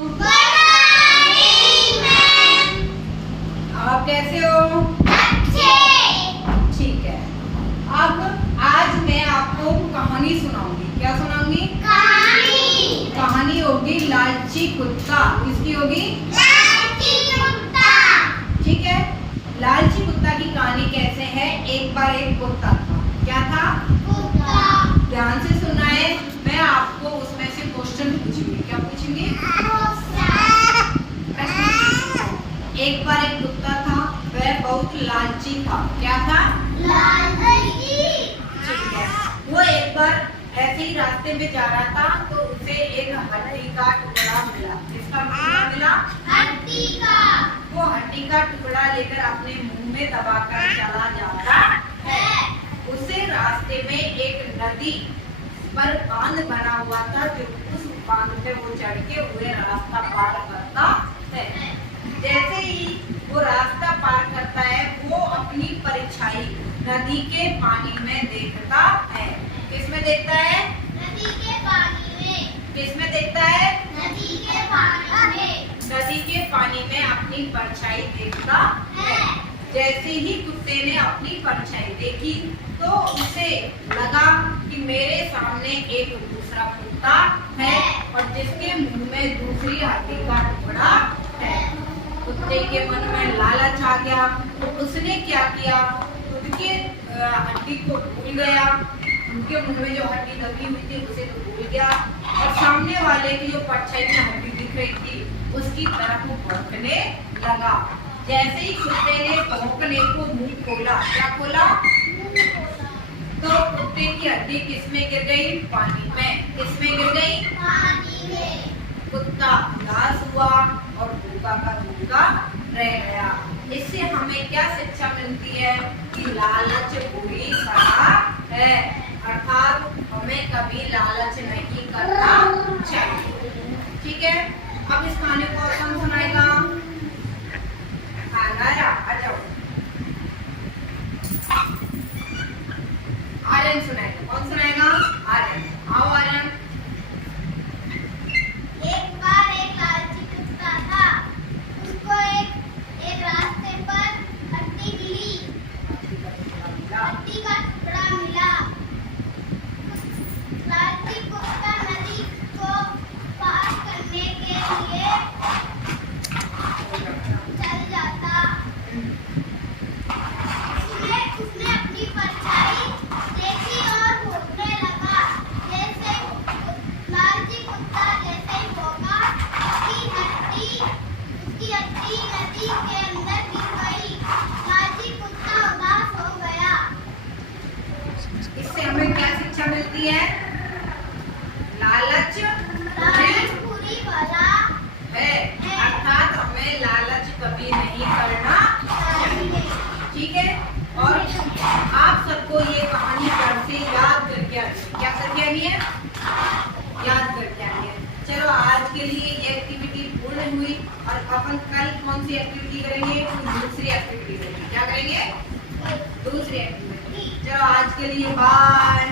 आप कैसे हो? अच्छे। ठीक है। अब आज मैं आपको कहानी सुनाऊंगी। क्या सुनाऊंगी? कहानी। कहानी होगी लालची कुत्ता। किसकी होगी? लालची कुत्ता। ठीक है। लालची कुत्ता की कहानी कैसे है? एक बार एक कुत्ता था। क्या था? कुत्ता। ध्यान से सुनना है। मैं आपको उसमें से क्वेश्चन पूछूंगी। क्या पूछूंगी? एक बार एक कुत्ता था, वह बहुत लालची था। क्या था? लालची। ठीक है। वो एक बार ऐसे ही रास्ते में जा रहा था तो उसे एक हड्डी का टुकड़ा मिला। किसका टुकड़ा मिला? हड्डी का। वो हड्डी का टुकड़ा लेकर अपने मुंह में दबाकर चला जा रहा है। उसे रास्ते में एक नदी पर बांध बना हुआ था, जो उस बांध पे वो चढ़ के हुए रास्ता पार करता है। जैसे ही वो रास्ता पार करता है, वो अपनी परछाई नदी के पानी में देखता है। किसमें देखता है? नदी के पानी में। किसमें देखता है? नदी के पानी में। नदी के पानी में अपनी परछाई देखता है। जैसे ही कुत्ते ने अपनी परछाई देखी तो उसे लगा कि मेरे सामने एक दूसरा कुत्ता है और जिसके मुंह में दूसरी हड्डी का टुकड़ा है। कुत्ते के मन में लालच आ गया तो उसने क्या किया? खुद के हड्डी को भूल गया। उनके मुंह में जो हड्डी लगी हुई थी उसे तो भूल गया और सामने वाले की जो परछाई में हड्डी दिख रही थी उसकी तरफ वो भौंकने लगा। जैसे ही कुत्ते ने भौंकने को मुंह खोला, क्या खोला? तो कुत्ते की हड्डी किसमें गिर गई? पानी में। किसमें गिर गई? पानी में। कुत्ता उदास हुआ और भूखा का भूखा रह गया। इससे हमें क्या शिक्षा मिलती है? कि लालच बुरी सदा है, अर्थात हमें कभी लालच नहीं करना चाहिए। ठीक है। अब इस कहानी को कौन सुनाएगा? आ जाओ। आर्यन सुनाएगा। कौन सुनाएगा? आर्यन। आओ आर्यन। एक बार एक लालची कुत्ता था। उसको एक रास्ते पर हड्डी मिली। हड्डी का टुकड़ा मिला। लालची कुत्ता नदी को पार करने के लिए चल जाता। उसने अपनी परछाई देखी और भौंकने लगा। जैसे लालची कुत्ता जैसे ही भौंका, उसकी हड्डी नदी के अंदर गिर गई। लालची कुत्ता उदास हो गया। इससे हमें क्या शिक्षा मिलती है? लालच बुरी बला है, अर्थात हमें लालच कभी नहीं करना चाहिए। ठीक है। और आप सबको ये कहानी घर से याद करके आनी है। क्या करके आनी है? याद करके आनी है। चलो आज के लिए ये एक्टिविटी पूर्ण हुई और अपन कल कौन सी एक्टिविटी करेंगे? दूसरी एक्टिविटी करेंगे। क्या करेंगे? दूसरी एक्टिविटी। चलो आज के लिए बाय।